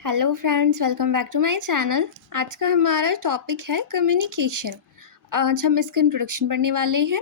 Hello friends, welcome back to my channel. आज का हमारा टॉपिक है कम्युनिकेशन। आज हम इसका इंट्रोडक्शन पढ़ने वाले हैं।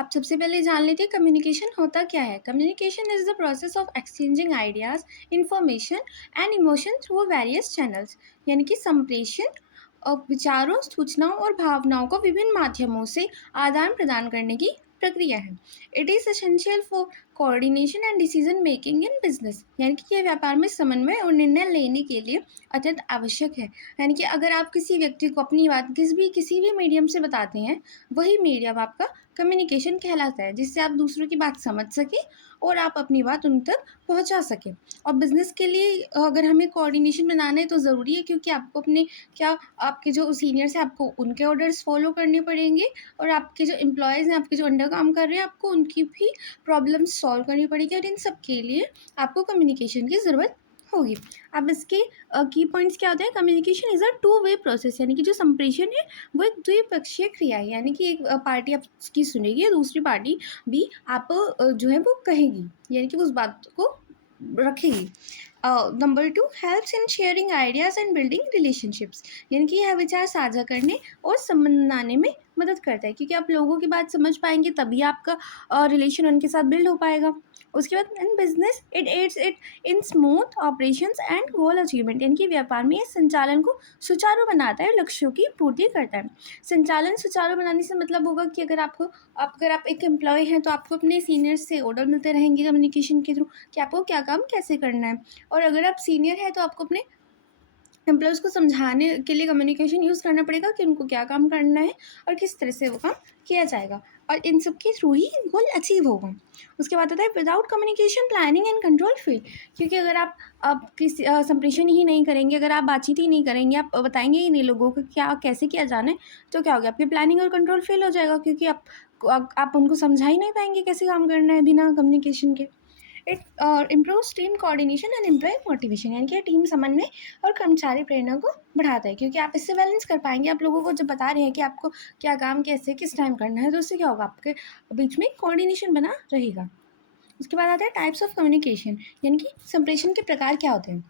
आप सबसे पहले जान लेते हैं कम्युनिकेशन होता क्या है। Communication is the process of exchanging ideas, information and emotion through various channels. यानी कि संप्रेषण और विचारों, सूचनाओं और भावनाओं को विभिन्न माध्यमों से आदान प्रदान करने की प्रक्रिया है। It is essential for coordination and decision making in business. यानी कि यह व्यापार में समन्वय और निर्णय लेने के लिए अत्यंत आवश्यक है। यानी कि अगर आप किसी व्यक्ति को अपनी बात किसी भी मीडियम से बताते हैं, वही मीडियम आपका कम्युनिकेशन कहलाता है, जिससे आप दूसरों की बात समझ सकें और आप अपनी बात उन तक पहुंचा सकें। और बिज़नेस के लिए अगर हमें कोऑर्डिनेशन बनाना है तो ज़रूरी है, क्योंकि आपको अपने क्या आपके जो सीनियर्स हैं आपको उनके ऑर्डर्स फॉलो करने पड़ेंगे, और आपके जो एम्प्लॉयज़ हैं, आपके जो अंडर काम कर रहे हैं, आपको उनकी भी प्रॉब्लम्स सॉल्व करनी पड़ेगी, और इन सब के लिए आपको कम्युनिकेशन की ज़रूरत होगी। अब इसके की पॉइंट्स क्या होते हैं। Communication is a two way process. यानी कि जो संप्रेषण है वो एक द्विपक्षीय क्रिया है। यानी कि एक पार्टी आपकी सुनेगी, दूसरी पार्टी भी आप जो है वो कहेगी, यानी कि उस बात को रखेगी। Number 2, helps in sharing ideas and building relationships. यानी कि यह विचार साझा करने और संबंध बनाने में मदद करता है, क्योंकि आप लोगों की बात समझ पाएंगे तभी आपका रिलेशन उनके साथ बिल्ड हो पाएगा। उसके बाद in business it adds it in smooth operations and goal achievement. यानी कि व्यापार में इस संचालन को सुचारू बनाता है, लक्ष्यों की पूर्ति करता है। संचालन सुचारू बनाने से मतलब होगा कि अगर आप एक एम्प्लॉय हैं तो आपको अपने सीनियर्स से ऑर्डर मिलते रहेंगे कम्युनिकेशन के थ्रू कि आपको क्या काम कैसे करना है। और अगर आप सीनियर हैं तो आपको अपने एम्प्लॉयज़ को समझाने के लिए कम्युनिकेशन यूज़ करना पड़ेगा कि उनको क्या काम करना है और किस तरह से वो काम किया जाएगा, और इन सब के थ्रू ही गोल अचीव होगा। उसके बाद आता है without communication planning and control fail. क्योंकि अगर आप किसी संप्रेषण ही नहीं करेंगे, अगर आप बातचीत ही नहीं करेंगे, आप बताएंगे ही नहीं लोगों को क्या कैसे किया जाना है, तो क्या हो गया, आपकी प्लानिंग और कंट्रोल फेल हो जाएगा, क्योंकि आप उनको समझा ही नहीं पाएंगे कैसे काम करना है बिना कम्युनिकेशन के। It improves team coordination and employee motivation. यानी कि टीम समन्वय और कर्मचारी प्रेरणा को बढ़ाता है, क्योंकि आप इससे बैलेंस कर पाएंगे। आप लोगों को जब बता रहे हैं कि आपको क्या काम कैसे किस टाइम करना है, तो उससे क्या होगा, आपके बीच में कोऑर्डिनेशन बना रहेगा। उसके बाद आता है टाइप्स ऑफ कम्युनिकेशन। यानी कि संप्रेषण के प्रकार क्या होते हैं।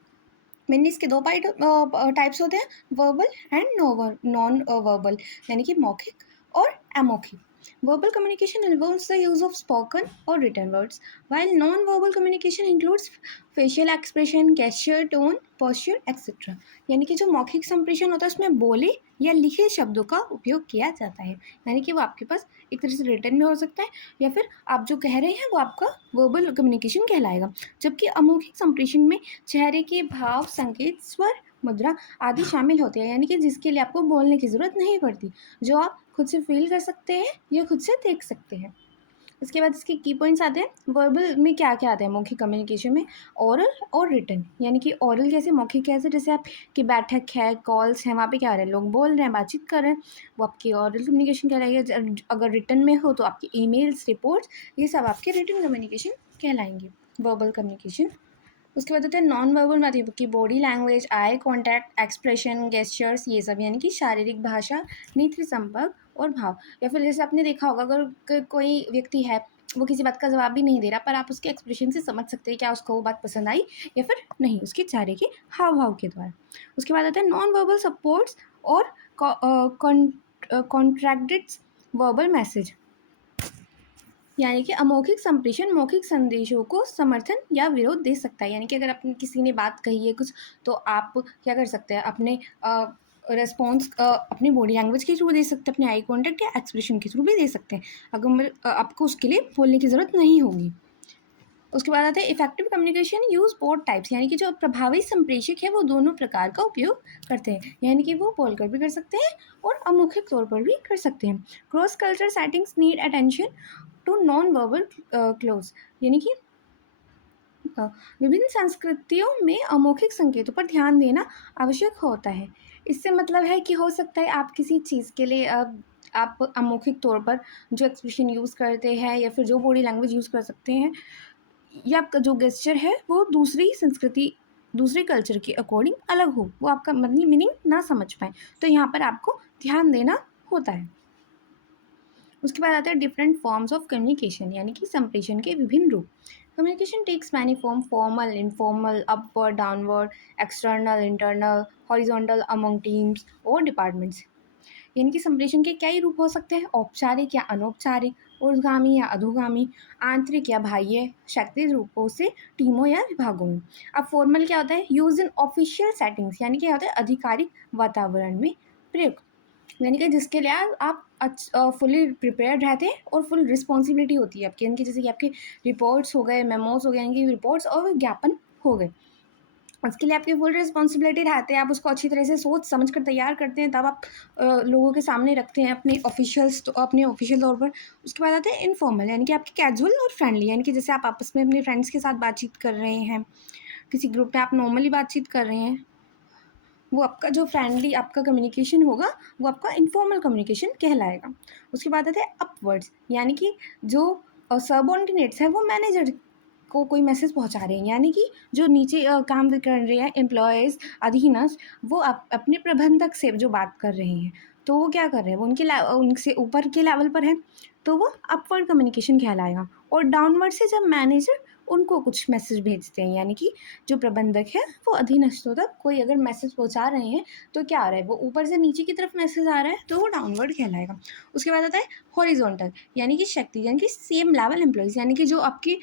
मेनली इसके दो टाइप्स होते हैं, वर्बल एंड नॉन वर्बल। यानी कि मौखिक और अमौखिक। Verbal communication involves the use of spoken or written words, while non-verbal communication includes facial expression, gesture, tone, posture, etc. यानी कि जो मौखिक संप्रेषण होता है उसमें बोले या लिखे शब्दों का उपयोग किया जाता है। यानी कि वो आपके पास एक तरह से रिटर्न में हो सकता है, या फिर आप जो कह रहे हैं वो आपका वर्बल कम्युनिकेशन कहलाएगा। जबकि अमौखिक संप्रेषण में चेहरे के भाव, संकेत, स्वर, मुद्रा आदि शामिल होते हैं। यानी कि जिसके लिए आपको बोलने की ज़रूरत नहीं पड़ती, जो आप खुद से फील कर सकते हैं या खुद से देख सकते हैं। उसके बाद इसके की पॉइंट्स आते हैं। वर्बल में क्या क्या आता है मौखिक कम्युनिकेशन में, ओरल और रिटन। यानी कि ओरल कैसे, मौखिक कैसे, जैसे आप की बैठक है, कॉल्स हैं, वहाँ पे क्या हो रहा है, लोग बोल रहे हैं, बातचीत कर रहे हैं, वो आपकी ओरल कम्युनिकेशन कहलाएगी। अगर रिटन में हो तो आपकी ईमेल्स, रिपोर्ट्स, ये सब आपके रिटन कम्युनिकेशन कहलाएंगे, वर्बल कम्युनिकेशन। उसके बाद होता है नॉन वर्बल मतलब कि body language, eye contact, expression, gestures, ये सब। यानी कि शारीरिक भाषा, नेत्र संपर्क और भाव। या फिर जैसे आपने देखा होगा, अगर कोई व्यक्ति है वो किसी बात का जवाब भी नहीं दे रहा, पर आप उसके एक्सप्रेशन से समझ सकते हैं क्या उसको वो बात पसंद आई या फिर नहीं, उसके चेहरे के हाव भाव के द्वारा। उसके बाद आता है नॉन वर्बल सपोर्ट्स और कॉन्ट्रैक्टेड वर्बल मैसेज। यानी कि अमौखिक संप्रेषण मौखिक संदेशों को समर्थन या विरोध दे सकता है। यानी कि अगर आपने किसी ने बात कही है कुछ, तो आप क्या कर सकते हैं, अपने रिस्पॉन्स अपनी बॉडी लैंग्वेज के थ्रू दे सकते हैं, अपने आई कॉन्टैक्ट या एक्सप्रेशन के थ्रू भी दे सकते हैं, अगर आपको उसके लिए बोलने की ज़रूरत नहीं होगी। उसके बाद आता है effective communication use both types. यानी कि जो प्रभावी संप्रेषक है वो दोनों प्रकार का उपयोग करते हैं। यानी कि वो बोलकर भी कर सकते हैं और अमौखिक तौर पर भी कर सकते हैं। Cross culture settings need attention to non verbal clues. यानी कि विभिन्न संस्कृतियों में अमौखिक संकेतों पर ध्यान देना आवश्यक होता है। इससे मतलब है कि हो सकता है आप किसी चीज़ के लिए आप अमौखिक तौर पर जो एक्सप्रेशन यूज़ करते हैं या फिर जो बॉडी लैंग्वेज यूज़ कर सकते हैं, या आपका जो गेस्चर है वो दूसरी संस्कृति, दूसरे कल्चर के अकॉर्डिंग अलग हो, वो आपका मीनिंग ना समझ पाए, तो यहाँ पर आपको ध्यान देना होता है। उसके बाद आता है डिफरेंट फॉर्म्स ऑफ कम्युनिकेशन। यानी कि संप्रेषण के विभिन्न रूप। Communication takes many forms: formal, informal, upward, downward, external, internal, horizontal among teams or departments. यानी कि संप्रेषण के कई रूप हो सकते हैं: औपचारिक या अनौपचारिक, ऊर्ध्वगामी या अधोगामी, आंतरिक या बाह्य, शक्ति रूपों से टीमों या विभागों में। अब फॉर्मल क्या होता है? यूज इन ऑफिशियल सेटिंग्स, यानी कि क्या होता है? आधिकारिक वातावरण में प्रयुक्त, यानी कि जिसके लिए आप फुली प्रिपेयर्ड रहते हैं और फुल रिस्पॉन्सिबिलिटी होती है आपकी, यानी कि जैसे कि आपके रिपोर्ट्स हो गए, मेमोज हो गए, यानी कि रिपोर्ट्स और ज्ञापन हो गए, उसके लिए आपकी फुल रिस्पॉन्सिबिलिटी रहती है। आप उसको अच्छी तरह से सोच समझ कर तैयार करते हैं, तब आप लोगों के सामने रखते हैं अपने ऑफिशियल्स, तो अपने ऑफिशियल तौर पर। उसके बाद आते हैं इनफॉर्मल, यानी कि आपके कैजुअल और फ्रेंडली, यानी कि जैसे आप आपस में अपने फ्रेंड्स के साथ बातचीत कर रहे हैं, किसी ग्रुप में आप नॉर्मली बातचीत कर रहे हैं, वो आपका जो फ्रेंडली आपका कम्युनिकेशन होगा वो आपका इनफॉर्मल कम्युनिकेशन कहलाएगा। उसके बाद आते हैं अपवर्ड्स, यानी कि जो सबऑर्डिनेट्स हैं वो मैनेजर को कोई मैसेज पहुंचा रहे हैं, यानी कि जो नीचे काम कर रहे हैं एम्प्लॉयज़, अधीनस्थ, वो अपने प्रबंधक से जो बात कर रहे हैं, तो वो क्या कर रहे हैं? वो उनसे ऊपर के लेवल पर है, तो वो अपवर्ड कम्युनिकेशन कहलाएगा। और डाउनवर्ड से जब मैनेजर उनको कुछ मैसेज भेजते हैं, यानी कि जो प्रबंधक है वो अधीनस्थों तक कोई अगर मैसेज पहुंचा रहे हैं, तो क्या आ रहा है? वो ऊपर से नीचे की तरफ मैसेज आ रहा है, तो वो डाउनवर्ड कहलाएगा। उसके बाद आता है हॉरिजॉन्टल, यानी कि शक्ति, यानी कि सेम लेवल एम्प्लॉयज़, यानी कि जो आपकी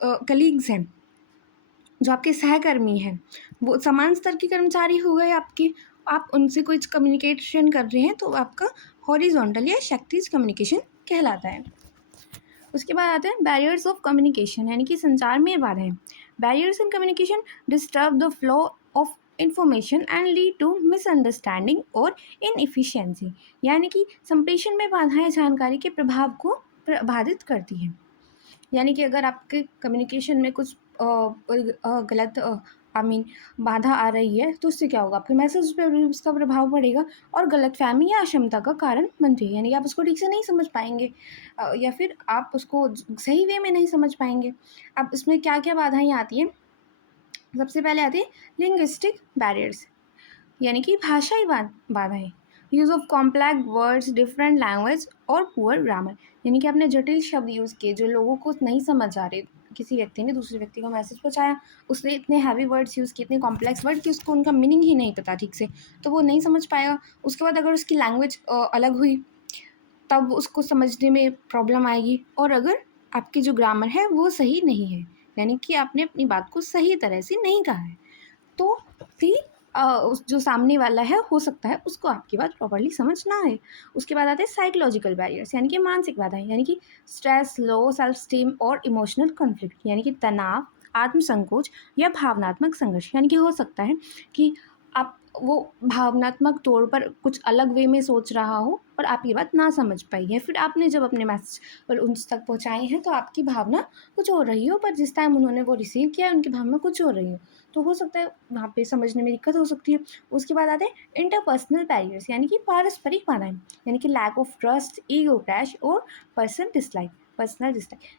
कलीग्स हैं, जो आपके सहकर्मी हैं, वो समान स्तर के कर्मचारी हो गए आपके, आप उनसे कुछ कम्युनिकेशन कर रहे हैं, तो आपका हॉरिजॉन्टल या शक्तिज कम्युनिकेशन कहलाता है। उसके बाद आते हैं बैरियर्स ऑफ कम्युनिकेशन, यानी कि संचार में बाधाएं। Barriers in communication disturb the flow of information and lead to misunderstanding और इनएफिशिएंसी, यानी कि संप्रेषण में बाधाएं जानकारी के प्रभाव को बाधित करती हैं। यानी कि अगर आपके कम्युनिकेशन में कुछ गलत बाधा आ रही है, तो उससे क्या होगा? आपके मैसेज पे भी उसका प्रभाव पड़ेगा और गलतफहमी या अक्षमता का कारण बनती है, यानी कि आप उसको ठीक से नहीं समझ पाएंगे, या फिर आप उसको सही वे में नहीं समझ पाएंगे। अब इसमें क्या क्या बाधाएं आती हैं? सबसे पहले आती है लिंग्विस्टिक बैरियर्स, यानी कि भाषाई बाधाएं। Use of complex words, different language और पुअर ग्रामर, यानी कि आपने जटिल शब्द यूज़ किए जो लोगों को नहीं समझ आ रहे। किसी व्यक्ति ने दूसरे व्यक्ति को मैसेज पहुंचाया, उसने इतने हैवी वर्ड्स यूज़ किए, इतने कॉम्प्लेक्स वर्ड कि उसको उनका मीनिंग ही नहीं पता ठीक से, तो वो नहीं समझ पाएगा। उसके बाद अगर उसकी लैंग्वेज अलग हुई, तब उसको समझने में प्रॉब्लम आएगी। और अगर आपकी जो ग्रामर है वो सही नहीं है, यानी कि आपने अपनी बात को सही तरह से नहीं कहा है, तो भी उस जो सामने वाला है हो सकता है उसको आपकी बात प्रॉपर्ली समझ ना आए। उसके बाद आते हैं साइकोलॉजिकल बैरियर्स, यानी कि मानसिक बाधाएं, यानी कि स्ट्रेस, लो सेल्फ स्टीम और इमोशनल कॉन्फ्लिक्ट, यानी कि तनाव, आत्मसंकोच या भावनात्मक संघर्ष, यानी कि हो सकता है कि आप वो भावनात्मक तौर पर कुछ अलग वे में सोच रहा हो और आपकी बात ना समझ पाई है, फिर आपने जब अपने मैसेज पर उन तक पहुँचाए हैं तो आपकी भावना कुछ हो रही हो, पर जिस टाइम उन्होंने वो रिसीव किया उनकी भावना कुछ हो रही हो, तो हो सकता है वहाँ पे समझने में दिक्कत हो सकती है। उसके बाद आते हैं इंटरपर्सनल बैरियर्स, यानी कि पारस्परिक बाधाएं, यानी कि lack of trust, ego clash और पर्सनल डिसलाइक,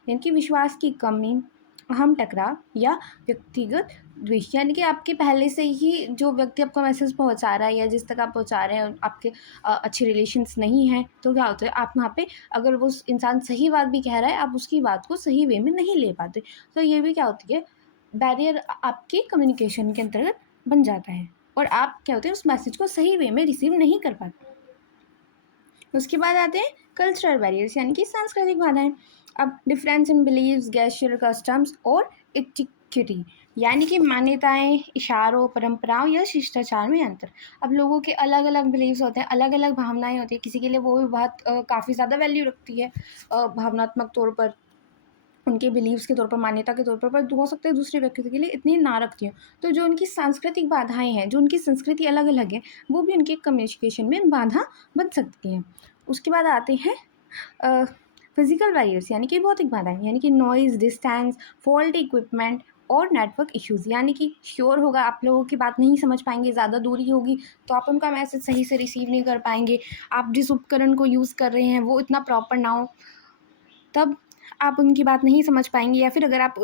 यानी कि विश्वास की कमी, अहम टकराव या व्यक्तिगत द्वेष, यानी कि आपके पहले से ही जो व्यक्ति आपका मैसेज पहुंचा रहा है या जिस तक आप पहुंचा रहे हैं आपके अच्छे रिलेशंस नहीं हैं, तो क्या होता है आप वहाँ पे अगर वो इंसान सही बात भी कह रहा है, आप उसकी बात को सही वे में नहीं ले पाते, तो ये भी क्या होती है? बैरियर आपके कम्युनिकेशन के अंतर्गत बन जाता है और आप क्या होते हैं उस मैसेज को सही वे में रिसीव नहीं कर पाते। उसके बाद आते हैं कल्चरल बैरियर्स, यानी कि सांस्कृतिक बाधाएं। अब difference in beliefs, gesture, customs और इटिक्यूटी, यानी कि मान्यताएं, इशारों, परंपराओं या शिष्टाचार में अंतर। अब लोगों के अलग अलग बिलीव्स होते हैं, अलग अलग भावनाएं होती है, किसी के लिए वो भी बात काफ़ी ज़्यादा वैल्यू रखती है भावनात्मक तौर पर, उनके बिलीव्स के तौर पर, मान्यता के तौर पर हो सकता है दूसरे व्यक्ति के लिए इतनी ना रखती हो। तो जो उनकी सांस्कृतिक बाधाएं हैं, जो उनकी संस्कृति अलग अलग है, वो भी उनके कम्युनिकेशन में बाधा बन सकती हैं। उसके बाद आते हैं फिजिकल बैरियर्स, यानी कि भौतिक बाधाएं, यानी कि नॉइज़, डिस्टेंस, फॉल्ट इक्विपमेंट और नेटवर्क इश्यूज़, यानी कि श्योर होगा आप लोगों की बात नहीं समझ पाएंगे, ज़्यादा दूरी होगी तो आप उनका मैसेज सही से रिसीव नहीं कर पाएंगे, आप जिस उपकरण को यूज़ कर रहे हैं वो इतना प्रॉपर ना हो, तब आप उनकी बात नहीं समझ पाएंगे। या फिर अगर आप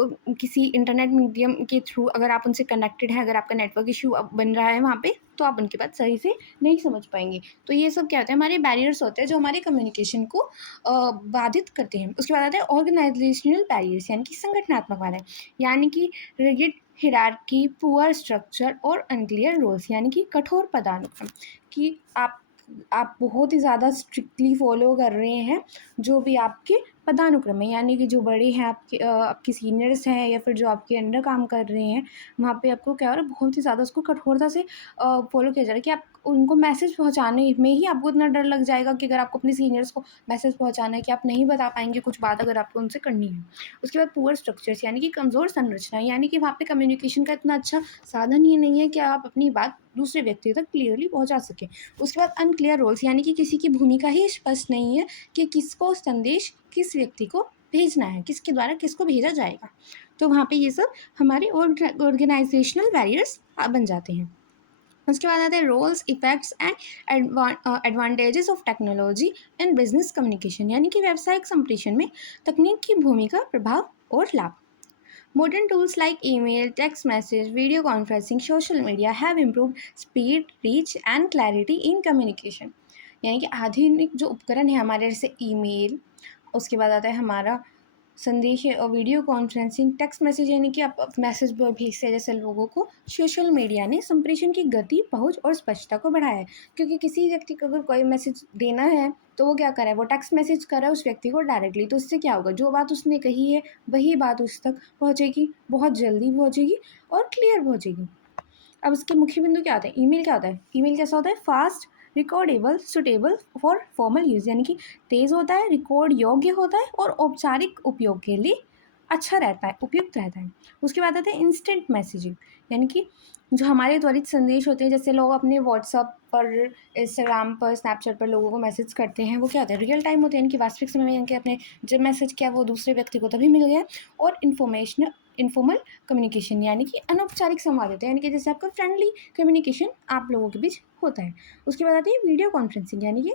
किसी इंटरनेट मीडियम के थ्रू अगर आप उनसे कनेक्टेड हैं, अगर आपका नेटवर्क इशू अब बन रहा है वहाँ पे, तो आप उनकी बात सही से नहीं समझ पाएंगे। तो ये सब क्या होता है, हमारे बैरियर्स होते हैं जो हमारे कम्युनिकेशन को बाधित करते हैं। उसके बाद आता है ऑर्गेनाइजेशनल बैरियर्स, यानी कि संगठनात्मक बाधाएं, यानी कि रिजिड हिरार्की, पुअर स्ट्रक्चर और अनक्लियर रोल्स, यानी कि कठोर पदानुक्रम, कि आप बहुत ही ज़्यादा स्ट्रिक्टली फॉलो कर रहे हैं जो भी आपके पदानुक्रम है, यानी कि जो बड़े हैं आपके सीनियर्स हैं या फिर जो आपके अंडर काम कर रहे हैं, वहाँ पे आपको क्या हो रहा है, बहुत ही ज़्यादा उसको कठोरता से फॉलो किया जा रहा है कि आप उनको मैसेज पहुँचाने में ही आपको इतना डर लग जाएगा कि अगर आपको अपने सीनियर्स को मैसेज पहुँचाना है कि आप नहीं बता पाएंगे कुछ बात अगर आपको उनसे करनी है। उसके बाद पुअर स्ट्रक्चर्स, यानी कि कमज़ोर संरचना, यानी कि वहाँ पे कम्युनिकेशन का इतना अच्छा साधन ही नहीं है कि आप अपनी बात दूसरे व्यक्ति तक क्लियरली पहुँचा सकें। उसके बाद अनक्लियर रोल्स, यानी कि किसी की भूमिका ही स्पष्ट नहीं है कि किसको संदेश किस व्यक्ति को भेजना है, किसके द्वारा किसको भेजा जाएगा। तो वहाँ पे ये सब हमारे ऑर्गेनाइजेशनल बैरियर्स बन जाते हैं। उसके बाद आते हैं roles, effects and advantages of technology and business communication, यानी कि व्यावसायिक संप्रेषण में तकनीक की भूमिका, प्रभाव और लाभ। Modern tools like email, text message, video conferencing, social media have improved speed, reach and clarity in communication. यानी कि आधुनिक जो उपकरण है हमारे, जैसे ईमेल, उसके बाद आता है हमारा संदेश और वीडियो कॉन्फ्रेंसिंग, टेक्स्ट मैसेज, यानी कि आप मैसेज भेजते हैं जैसे लोगों को। सोशल मीडिया ने संप्रेषण की गति, पहुंच और स्पष्टता को बढ़ाया है, क्योंकि किसी व्यक्ति को अगर कोई मैसेज देना है तो वो क्या कर रहा है, वो टेक्स्ट मैसेज कर रहा है उस व्यक्ति को डायरेक्टली। तो उससे क्या होगा, जो बात उसने कही है वही बात उस तक पहुँचेगी, बहुत जल्दी पहुँचेगी और क्लियर पहुँचेगी। अब इसके मुख्य बिंदु क्या होते हैं। ईमेल क्या होता है, ईमेल कैसा होता है, fast, recordable, suitable for formal use, यानी कि तेज़ होता है, रिकॉर्ड योग्य होता है और औपचारिक उपयोग के लिए अच्छा रहता है, उपयुक्त रहता है। उसके बाद आते हैं इंस्टेंट मैसेजिंग, यानी कि जो हमारे त्वरित संदेश होते हैं, जैसे लोग अपने व्हाट्सअप पर, इंस्टाग्राम पर, स्नैपचैट पर लोगों को मैसेज करते हैं, वो क्या होता है, रियल टाइम होते हैं, यानी कि वास्तविक समय में, यानी कि अपने जब मैसेज किया वो दूसरे व्यक्ति को तभी मिल गया। और इन्फॉर्मल कम्युनिकेशन, यानी कि अनौपचारिक संवाद होता है, यानी कि जैसे आपका फ्रेंडली कम्युनिकेशन आप लोगों के बीच होता है। उसके बाद आती है वीडियो कॉन्फ्रेंसिंग, यानी कि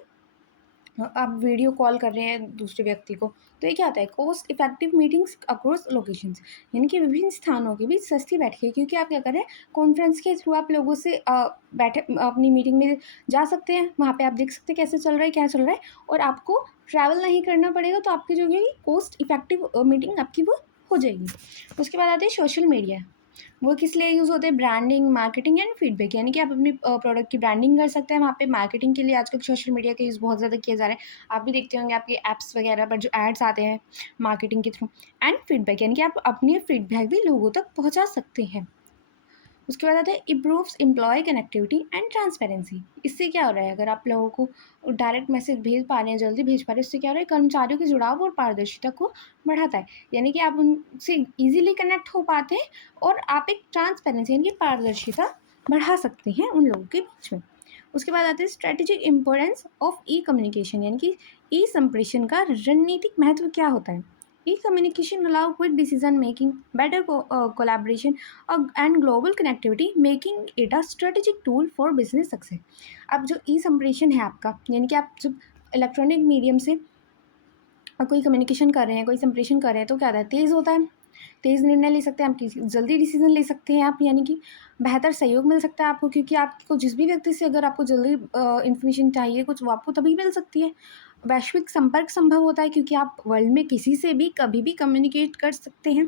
आप वीडियो कॉल कर रहे हैं दूसरे व्यक्ति को। तो ये क्या होता है, cost effective meetings across locations, यानी कि विभिन्न स्थानों के बीच सस्ती बैठकें, क्योंकि आप क्या कर रहे हैं, कॉन्फ्रेंस के थ्रू आप लोगों से बैठे अपनी मीटिंग में जा सकते हैं, वहाँ पे आप देख सकते हैं कैसे चल रहा है, क्या चल रहा है, और आपको ट्रैवल नहीं करना पड़ेगा। तो आपकी जो है कॉस्ट इफेक्टिव मीटिंग आपकी वो हो जाएगी। उसके बाद आते हैं सोशल मीडिया, वो किस लिए यूज़ होते हैं, ब्रांडिंग, मार्केटिंग एंड फीडबैक, यानी कि आप अपनी प्रोडक्ट की ब्रांडिंग कर सकते हैं वहाँ पे। मार्केटिंग के लिए आजकल सोशल मीडिया का यूज़ बहुत ज़्यादा किया जा रहा है, आप भी देखते होंगे आपके ऐप्स वगैरह पर जो एड्स आते हैं मार्केटिंग के थ्रू। एंड फीडबैक, यानी कि आप अपने फीडबैक भी लोगों तक पहुँचा सकते हैं। उसके बाद आता है improves employee connectivity and transparency. इससे क्या हो रहा है, अगर आप लोगों को डायरेक्ट मैसेज भेज पा रहे हैं, जल्दी भेज पा रहे हैं, इससे क्या हो रहा है, कर्मचारियों के जुड़ाव और पारदर्शिता को बढ़ाता है, यानी कि आप उनसे ईजिली कनेक्ट हो पाते हैं और आप एक ट्रांसपेरेंसी, यानी कि पारदर्शिता बढ़ा सकते हैं उन लोगों के बीच में। उसके बाद आते हैं strategic importance of E communication, यानी कि ई संप्रेषण का रणनीतिक महत्व क्या होता है। E communication allow quick decision making, better collaboration and global connectivity, making it a strategic tool for business success। अब जो ई संप्रेषण है आपका, यानी कि आप जब इलेक्ट्रॉनिक मीडियम से कोई कम्युनिकेशन कर रहे हैं, कोई संप्रेषण कर रहे हैं, तो क्या होता है, तेज़ होता है, तेज़ निर्णय ले सकते हैं आप, जल्दी डिसीजन ले सकते हैं आप, यानी कि बेहतर सहयोग मिल सकता है आपको, क्योंकि आपको जिस भी व्यक्ति से अगर आपको जल्दी इन्फॉर्मेशन चाहिए कुछ, वो आपको तभी मिल सकती है। वैश्विक संपर्क संभव होता है, क्योंकि आप वर्ल्ड में किसी से भी कभी भी कम्युनिकेट कर सकते हैं,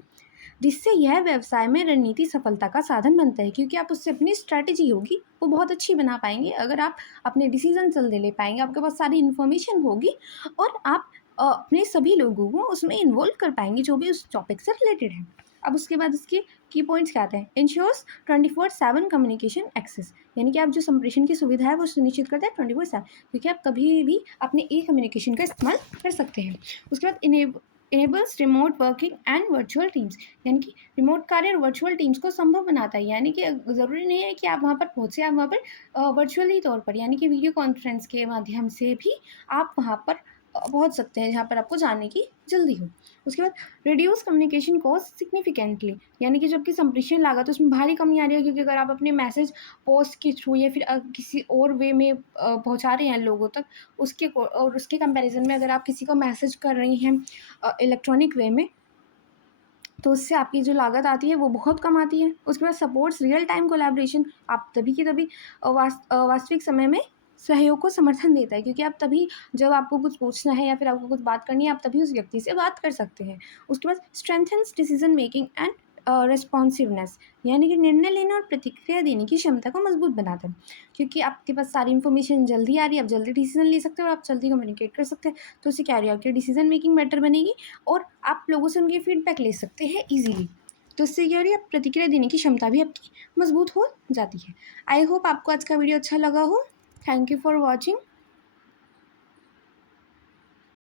जिससे यह व्यवसाय में रणनीति सफलता का साधन बनता है, क्योंकि आप उससे अपनी स्ट्रैटेजी होगी वो बहुत अच्छी बना पाएंगे, अगर आप अपने डिसीजन जल्दी ले पाएंगे, आपके पास सारी इन्फॉर्मेशन होगी और आप अपने सभी लोगों को उसमें इन्वॉल्व कर पाएंगे जो भी उस टॉपिक से रिलेटेड है। अब उसके बाद इसके की पॉइंट्स क्या आते हैं, इंश्योर्स 24/7 कम्युनिकेशन एक्सेस, यानी कि आप जो संप्रेषण की सुविधा है वो सुनिश्चित करते हैं 24/7, क्योंकि आप कभी भी अपने ई कम्युनिकेशन का इस्तेमाल कर सकते हैं। उसके बाद enables remote working and virtual teams, यानी कि रिमोट कार्य और वर्चुअल टीम्स को संभव बनाता है, यानी कि ज़रूरी नहीं है कि आप वहाँ पर पहुँचे, आप वहाँ पर वर्चुअली तौर पर, यानी कि वीडियो कॉन्फ्रेंस के माध्यम से भी आप वहाँ पर पहुँच सकते हैं जहाँ पर आपको जाने की जल्दी हो। उसके बाद रिड्यूस कम्युनिकेशन कॉस्ट सिग्निफिकेंटली, यानी कि जबकि संप्रेषण लागत उसमें भारी कमी आ रही है, क्योंकि अगर आप अपने मैसेज पोस्ट के थ्रू या फिर किसी और वे में पहुँचा रहे हैं लोगों तक, उसके कंपैरिजन में अगर आप किसी को मैसेज कर रही हैं इलेक्ट्रॉनिक वे में, तो उससे आपकी जो लागत आती है वो बहुत कम आती है। उसके बाद सपोर्ट्स रियल टाइम कोलैबोरेशन, आप तभी की तभी वास्तविक समय में सहयोग को समर्थन देता है, क्योंकि आप तभी जब आपको कुछ पूछना है या फिर आपको कुछ बात करनी है, आप तभी उस व्यक्ति से बात कर सकते हैं। उसके बाद strengthens decision making and responsiveness, यानी कि निर्णय लेने और प्रतिक्रिया देने की क्षमता को मजबूत बनाता है, क्योंकि आपके पास सारी इन्फॉर्मेशन जल्दी आ रही है, आप जल्दी डिसीजन ले सकते हो और आप जल्दी कम्युनिकेट कर सकते हैं। तो उससे क्या हो रही है, आपकी डिसीजन मेकिंग बेटर बनेगी और आप लोगों से उनकी फीडबैक ले सकते हैं ईजिली। तो इससे क्या हो रही है, प्रतिक्रिया देने की क्षमता भी आपकी मजबूत हो जाती है। आई होप आपको आज का वीडियो अच्छा लगा हो। Thank you for watching.